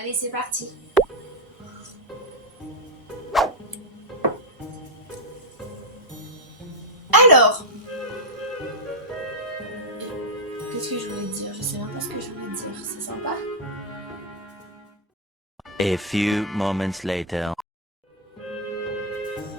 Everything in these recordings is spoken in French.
Allez, c'est parti. Alors, qu'est-ce que je voulais te dire? Je sais même pas ce que je voulais te dire. C'est sympa. A few moments later.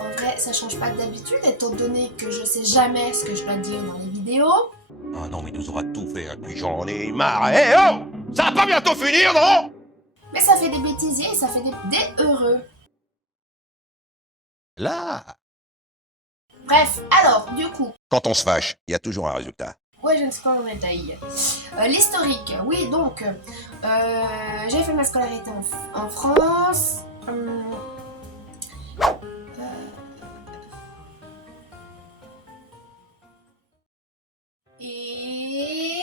En vrai, ça change pas d'habitude, étant donné que je sais jamais ce que je dois dire dans les vidéos. Ah non, mais il nous aura tout fait, hein, puis j'en ai marre. Hé, oh! Ça va pas bientôt finir, non? Mais ça fait des bêtisiers et ça fait des heureux. Là, Bref, alors, du coup, quand on se fâche, il y a toujours un résultat. ouais, je ne sais pas où on est aïe. L'historique, oui, donc, j'ai fait ma scolarité en France. Et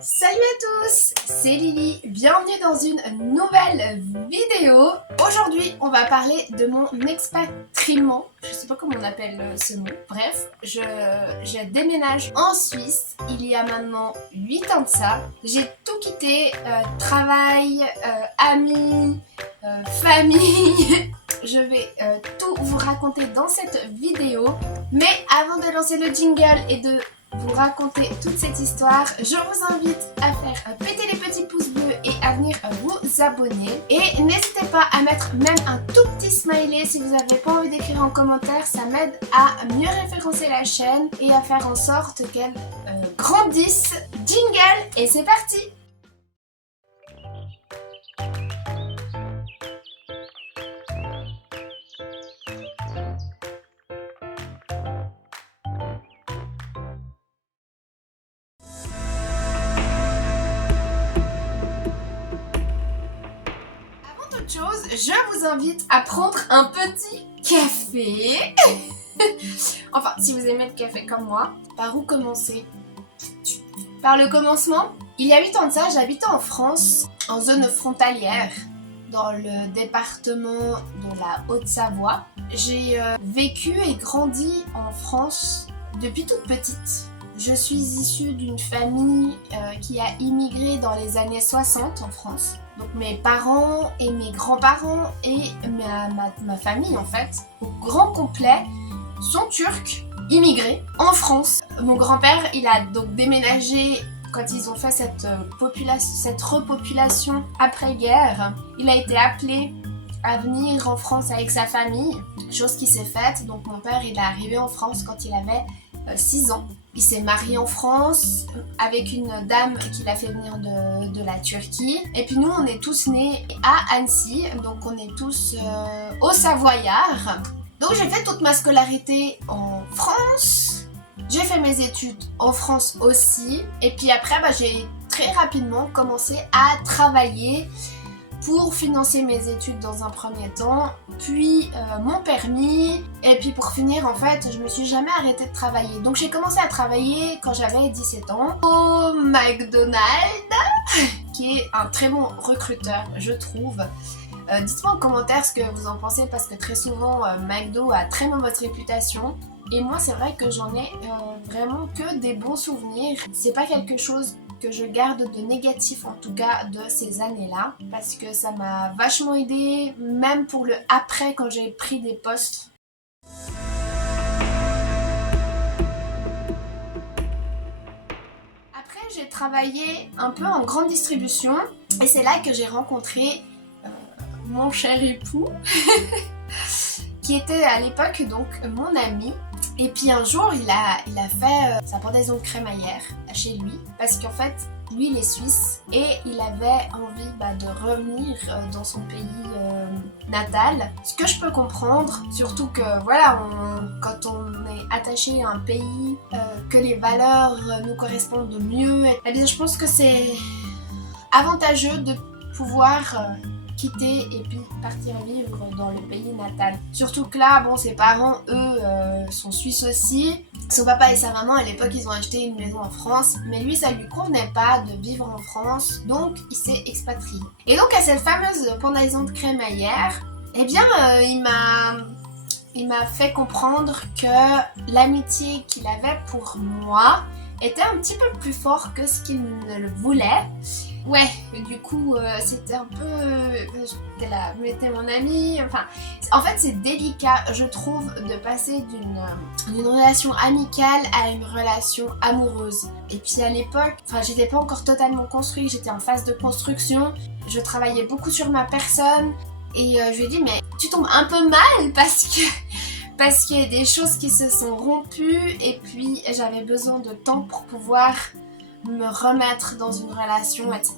salut à tous, c'est Lily, bienvenue dans une nouvelle vidéo. Aujourd'hui, on va parler de mon expatriement, je sais pas comment on appelle ce mot, bref, je déménage en Suisse il y a maintenant 8 ans de ça. J'ai tout quitté, travail, amis, famille. Je vais tout vous raconter dans cette vidéo, mais avant de lancer le jingle et de vous raconter toute cette histoire, je vous invite à faire péter les petits pouces bleus et à venir vous abonner. Et n'hésitez pas à mettre même un tout petit smiley si vous n'avez pas envie d'écrire en commentaire, ça m'aide à mieux référencer la chaîne et à faire en sorte qu'elle grandisse. Jingle et c'est parti! Chose, je vous invite à prendre un petit café. Enfin, si vous aimez le café comme moi, par où commencer? Par le commencement. Il y a 8 ans de ça, j'habitais en France, en zone frontalière, dans le département de la Haute-Savoie. J'ai vécu et grandi en France depuis toute petite. Je suis issue d'une famille qui a immigré dans les années 60 en France. Donc mes parents et mes grands-parents et ma famille en fait, au grand complet, sont turcs, immigrés en France. Mon grand-père, il a donc déménagé quand ils ont fait cette repopulation après-guerre. Il a été appelé à venir en France avec sa famille, chose qui s'est faite. Donc mon père, il est arrivé en France quand il avait 6 ans. Il s'est marié en France avec une dame qui l'a fait venir de la Turquie. Et puis nous, on est tous nés à Annecy, donc on est tous au Savoyard. Donc j'ai fait toute ma scolarité en France. J'ai fait mes études en France aussi. Et puis après, j'ai très rapidement commencé à travailler pour financer mes études dans un premier temps, puis mon permis, et puis pour finir en fait, je me suis jamais arrêtée de travailler. Donc j'ai commencé à travailler quand j'avais 17 ans au McDonald's, qui est un très bon recruteur, je trouve. Dites-moi en commentaire ce que vous en pensez, parce que très souvent McDo a très mauvaise réputation. Et moi c'est vrai que j'en ai vraiment que des bons souvenirs. C'est pas quelque chose que je garde de négatif en tout cas de ces années-là, parce que ça m'a vachement aidé, même pour le après quand j'ai pris des postes. Après j'ai travaillé un peu en grande distribution et c'est là que j'ai rencontré mon cher époux qui était à l'époque donc mon ami. Et puis un jour, il a fait sa pendaison de crémaillère chez lui, parce qu'en fait, lui, il est suisse et il avait envie de revenir dans son pays natal. Ce que je peux comprendre, surtout que voilà, quand on est attaché à un pays, que les valeurs nous correspondent mieux, eh bien je pense que c'est avantageux de pouvoir quitter et puis partir vivre dans le pays natal. Surtout que là, bon, ses parents, eux, sont suisses aussi. Son papa et sa maman, à l'époque, ils ont acheté une maison en France, mais lui, ça lui convenait pas de vivre en France, donc il s'est expatrié. Et donc, à cette fameuse pendaison de crémaillère, eh bien, il m'a fait comprendre que l'amitié qu'il avait pour moi était un petit peu plus fort que ce qu'il ne le voulait. Ouais, du coup, c'était un peu... J'étais là, mais t'es mon ami, enfin... En fait, c'est délicat, je trouve, de passer d'une relation amicale à une relation amoureuse. Et puis à l'époque, enfin, j'étais pas encore totalement construite, j'étais en phase de construction, je travaillais beaucoup sur ma personne, et je lui ai dit, mais tu tombes un peu mal parce qu'il y a des choses qui se sont rompues, et puis j'avais besoin de temps pour pouvoir me remettre dans une relation, etc.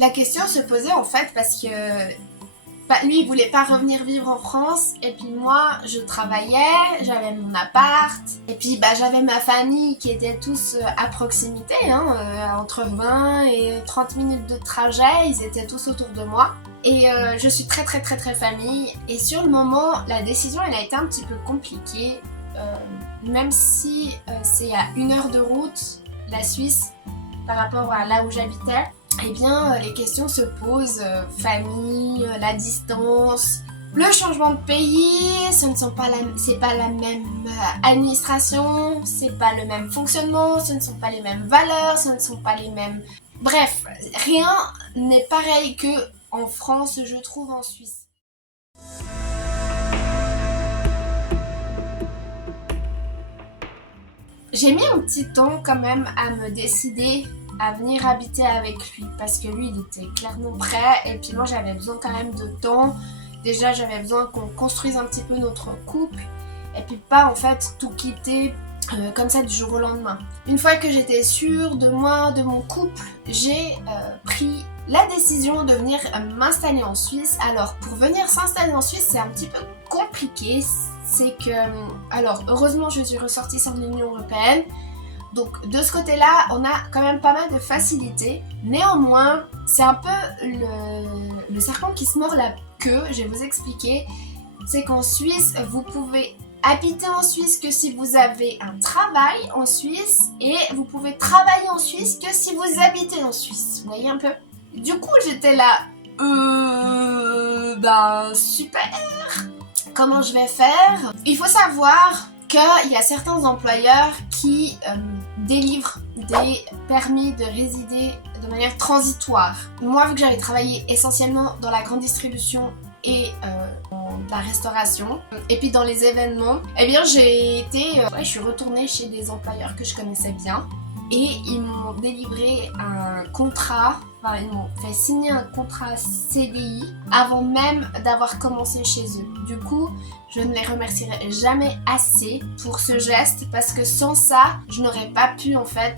La question se posait en fait parce que lui il voulait pas revenir vivre en France et puis moi je travaillais, j'avais mon appart et puis j'avais ma famille qui était tous à proximité, entre 20 et 30 minutes de trajet, ils étaient tous autour de moi. Et je suis très famille et sur le moment la décision elle a été un petit peu compliquée, même si c'est à 1 heure de route la Suisse par rapport à là où j'habitais, eh bien les questions se posent, famille, la distance, le changement de pays, c'est pas la même administration, c'est pas le même fonctionnement, ce ne sont pas les mêmes valeurs, ce ne sont pas les mêmes... Bref, rien n'est pareil que en France, je trouve, en Suisse. J'ai mis un petit temps quand même à me décider à venir habiter avec lui parce que lui il était clairement prêt et puis moi j'avais besoin quand même de temps. Déjà j'avais besoin qu'on construise un petit peu notre couple et puis pas en fait tout quitter comme ça du jour au lendemain. Une fois que j'étais sûre de moi, de mon couple, j'ai pris la décision de venir m'installer en Suisse. Alors pour venir s'installer en Suisse c'est un petit peu compliqué. C'est que, alors heureusement je suis ressortissante de l'Union Européenne, donc de ce côté-là on a quand même pas mal de facilités. Néanmoins c'est un peu le serpent qui se mord la queue, je vais vous expliquer. C'est qu'en Suisse vous pouvez habiter en Suisse que si vous avez un travail en Suisse et vous pouvez travailler en Suisse que si vous habitez en Suisse, vous voyez un peu. Du coup j'étais là, super. Comment je vais faire? Il faut savoir qu'il y a certains employeurs qui délivrent des permis de résider de manière transitoire. Moi, vu que j'avais travaillé essentiellement dans la grande distribution et dans la restauration, et puis dans les événements, eh bien je suis retournée chez des employeurs que je connaissais bien et ils m'ont délivré un contrat. Enfin, ils m'ont fait signer un contrat CDI avant même d'avoir commencé chez eux. Du coup, je ne les remercierai jamais assez pour ce geste parce que sans ça, je n'aurais pas pu en fait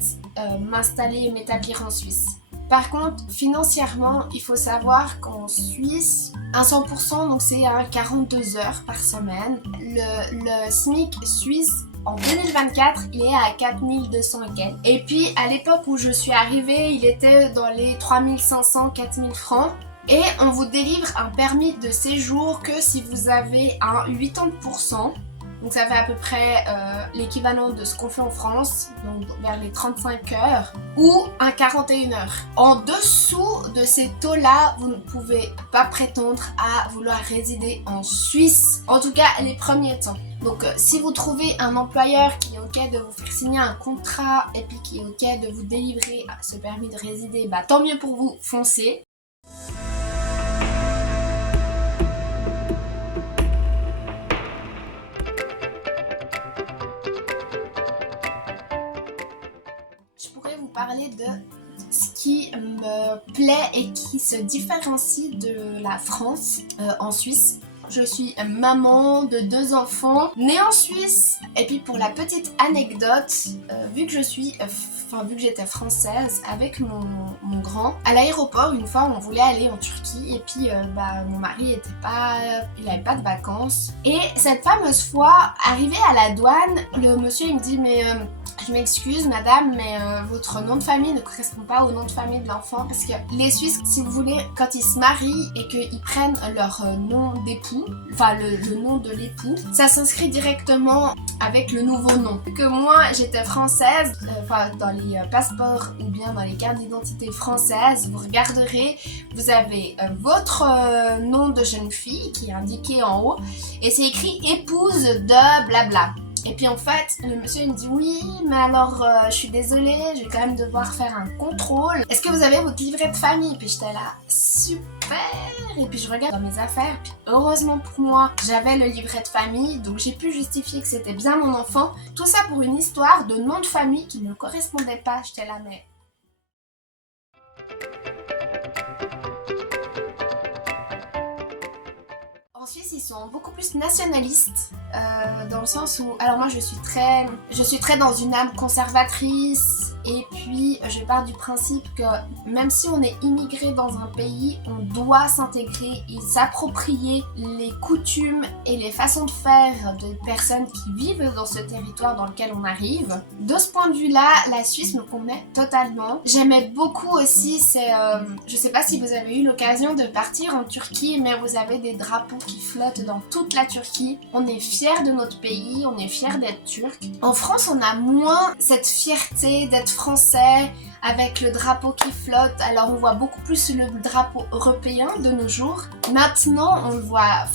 m'installer et m'établir en Suisse. Par contre, financièrement, il faut savoir qu'en Suisse, un 100%, donc c'est à 42 heures par semaine. Le SMIC suisse, en 2024, il est à 4200 et quelques. Et puis, à l'époque où je suis arrivée, il était dans les 3500-4000 francs. Et on vous délivre un permis de séjour que si vous avez un 80%. Donc ça fait à peu près l'équivalent de ce qu'on fait en France, donc vers les 35 heures, ou un 41 heures. En dessous de ces taux-là, vous ne pouvez pas prétendre à vouloir résider en Suisse, en tout cas les premiers temps. Donc si vous trouvez un employeur qui est ok de vous faire signer un contrat et puis qui est ok de vous délivrer ce permis de résider, tant mieux pour vous, foncez. Parler de ce qui me plaît et qui se différencie de la France en Suisse. Je suis maman de 2 enfants nés en Suisse. Et puis pour la petite anecdote, vu que j'étais française avec mon grand, à l'aéroport une fois on voulait aller en Turquie et puis mon mari il avait pas de vacances. Et cette fameuse fois, arrivé à la douane, le monsieur il me dit mais je m'excuse madame mais votre nom de famille ne correspond pas au nom de famille de l'enfant parce que les Suisses si vous voulez quand ils se marient et qu'ils prennent leur nom d'époux, enfin le nom de l'époux, ça s'inscrit directement avec le nouveau nom. Que moi j'étais française, dans les passeports ou bien dans les cartes d'identité françaises, vous regarderez, vous avez votre nom de jeune fille qui est indiqué en haut et c'est écrit épouse de blabla. Et puis en fait, le monsieur il me dit oui, mais alors je suis désolée, je vais quand même devoir faire un contrôle. Est-ce que vous avez votre livret de famille? Puis j'étais là, super. Et puis je regarde dans mes affaires, puis heureusement pour moi, j'avais le livret de famille, donc j'ai pu justifier que c'était bien mon enfant. Tout ça pour une histoire de nom de famille qui ne correspondait pas. J'étais là, mais... En Suisse, ils sont beaucoup plus nationalistes, dans le sens où, alors moi je suis très dans une âme conservatrice, et puis je pars du principe que même si on est immigré dans un pays, on doit s'intégrer et s'approprier les coutumes et les façons de faire des personnes qui vivent dans ce territoire dans lequel on arrive. De ce point de vue-là, la Suisse me convenait totalement. J'aimais beaucoup aussi, je sais pas si vous avez eu l'occasion de partir en Turquie, mais vous avez des drapeaux qui flottent dans toute la Turquie. On est fiers de notre pays, on est fiers d'être turc. En France, on a moins cette fierté d'être français avec le drapeau qui flotte. Alors on voit beaucoup plus le drapeau européen de nos jours. Maintenant, on voit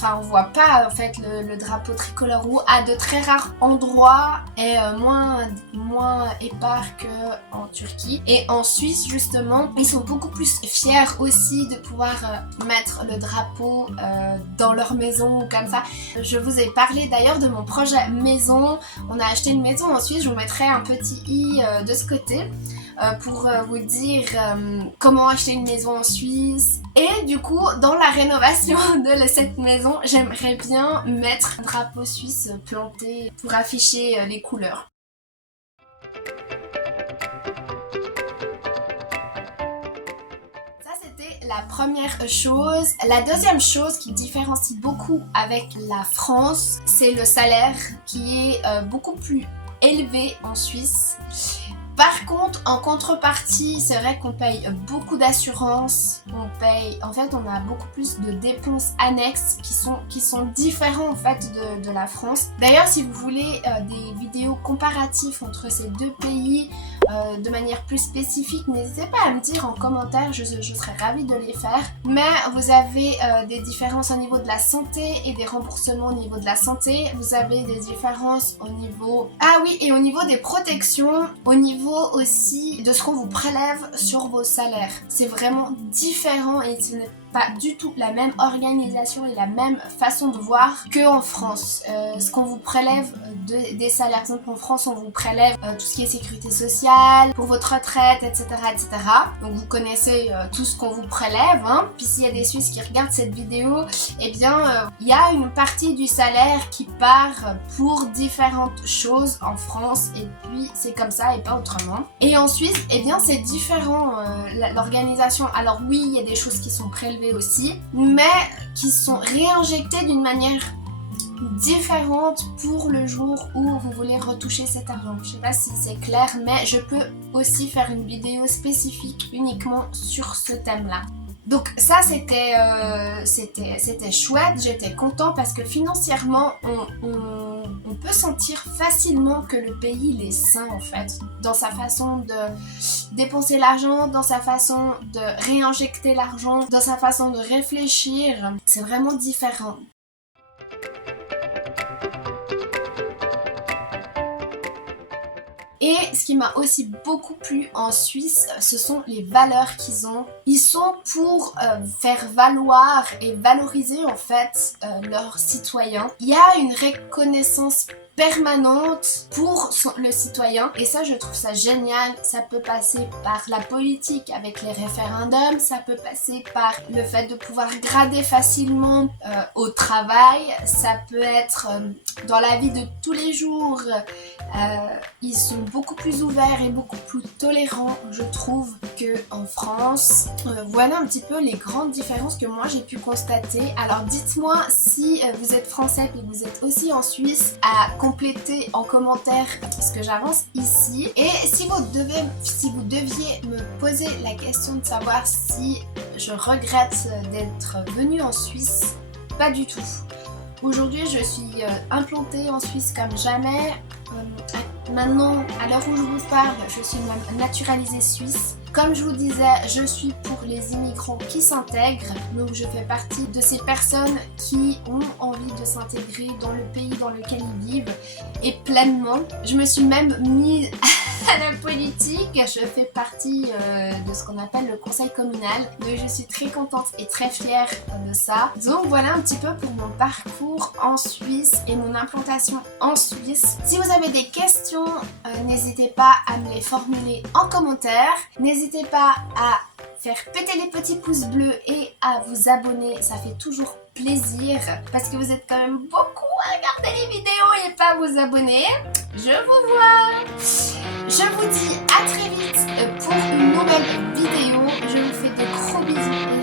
pas en fait le drapeau tricolore ou à de très rares endroits et moins épars qu'en Turquie. Et en Suisse, justement, ils sont beaucoup plus fiers aussi de pouvoir mettre le drapeau dans leur maison ou comme ça. Je vous ai parlé d'ailleurs de mon projet maison. On a acheté une maison en Suisse, je vous mettrai un petit i de ce côté. Pour vous dire comment acheter une maison en Suisse. Et du coup, dans la rénovation de cette maison, j'aimerais bien mettre un drapeau suisse planté pour afficher les couleurs. Ça, c'était la première chose. La deuxième chose qui différencie beaucoup avec la France, c'est le salaire qui est beaucoup plus élevé en Suisse. Par contre, en contrepartie, c'est vrai qu'on paye beaucoup d'assurance, on a beaucoup plus de dépenses annexes qui sont différents en fait de la France. D'ailleurs, si vous voulez des vidéos comparatives entre ces deux pays de manière plus spécifique, n'hésitez pas à me dire en commentaire, je serais ravie de les faire. Mais vous avez des différences au niveau de la santé et des remboursements au niveau de la santé. Vous avez des différences au niveau... Ah oui, et au niveau des protections, au niveau aussi de ce qu'on vous prélève sur vos salaires. C'est vraiment différent et ce n'est pas du tout la même organisation et la même façon de voir qu'en France. Ce qu'on vous prélève des salaires, par exemple en France on vous prélève tout ce qui est sécurité sociale, pour votre retraite, etc. etc. Donc vous connaissez tout ce qu'on vous prélève, hein. Puis s'il y a des Suisses qui regardent cette vidéo, eh bien il y a une partie du salaire qui part pour différentes choses en France et puis c'est comme ça et pas autrement. Et en Suisse, eh bien c'est différent l'organisation. Alors oui, il y a des choses qui sont prélevées aussi, mais qui sont réinjectées d'une manière différente pour le jour où vous voulez retoucher cet argent. Je sais pas si c'est clair, mais je peux aussi faire une vidéo spécifique uniquement sur ce thème-là. Donc ça c'était chouette, j'étais contente parce que financièrement on peut sentir facilement que le pays il est sain en fait, dans sa façon de dépenser l'argent, dans sa façon de réinjecter l'argent, dans sa façon de réfléchir, c'est vraiment différent. Et ce qui m'a aussi beaucoup plu en Suisse, ce sont les valeurs qu'ils ont. Ils sont pour faire valoir et valoriser en fait leurs citoyens. Il y a une reconnaissance permanente pour le citoyen et ça je trouve ça génial. Ça peut passer par la politique avec les référendums, ça peut passer par le fait de pouvoir grader facilement au travail, ça peut être dans la vie de tous les jours. Ils sont beaucoup plus ouverts et beaucoup plus tolérants je trouve qu'en France. Voilà un petit peu les grandes différences que moi j'ai pu constater. Alors dites-moi si vous êtes français et que vous êtes aussi en Suisse, à compléter en commentaire ce que j'avance ici. Et si vous deviez me poser la question de savoir si je regrette d'être venue en Suisse, pas du tout. Aujourd'hui, je suis implantée en Suisse comme jamais. Maintenant, à l'heure où je vous parle, je suis même naturalisée suisse. Comme je vous disais, je suis pour les immigrants qui s'intègrent, donc je fais partie de ces personnes qui ont envie de s'intégrer dans le pays dans lequel ils vivent et pleinement. Je me suis même mise à la politique, je fais partie de ce qu'on appelle le conseil communal, donc je suis très contente et très fière de ça. Donc voilà un petit peu pour mon parcours en Suisse et mon implantation en Suisse. Si vous avez des questions, n'hésitez pas à me les formuler en commentaire. N'hésitez pas à faire péter les petits pouces bleus et à vous abonner, ça fait toujours plaisir parce que vous êtes quand même beaucoup à regarder les vidéos et pas vous abonner. Je vous vois. Je vous dis à très vite pour une nouvelle vidéo. Je vous fais de gros bisous.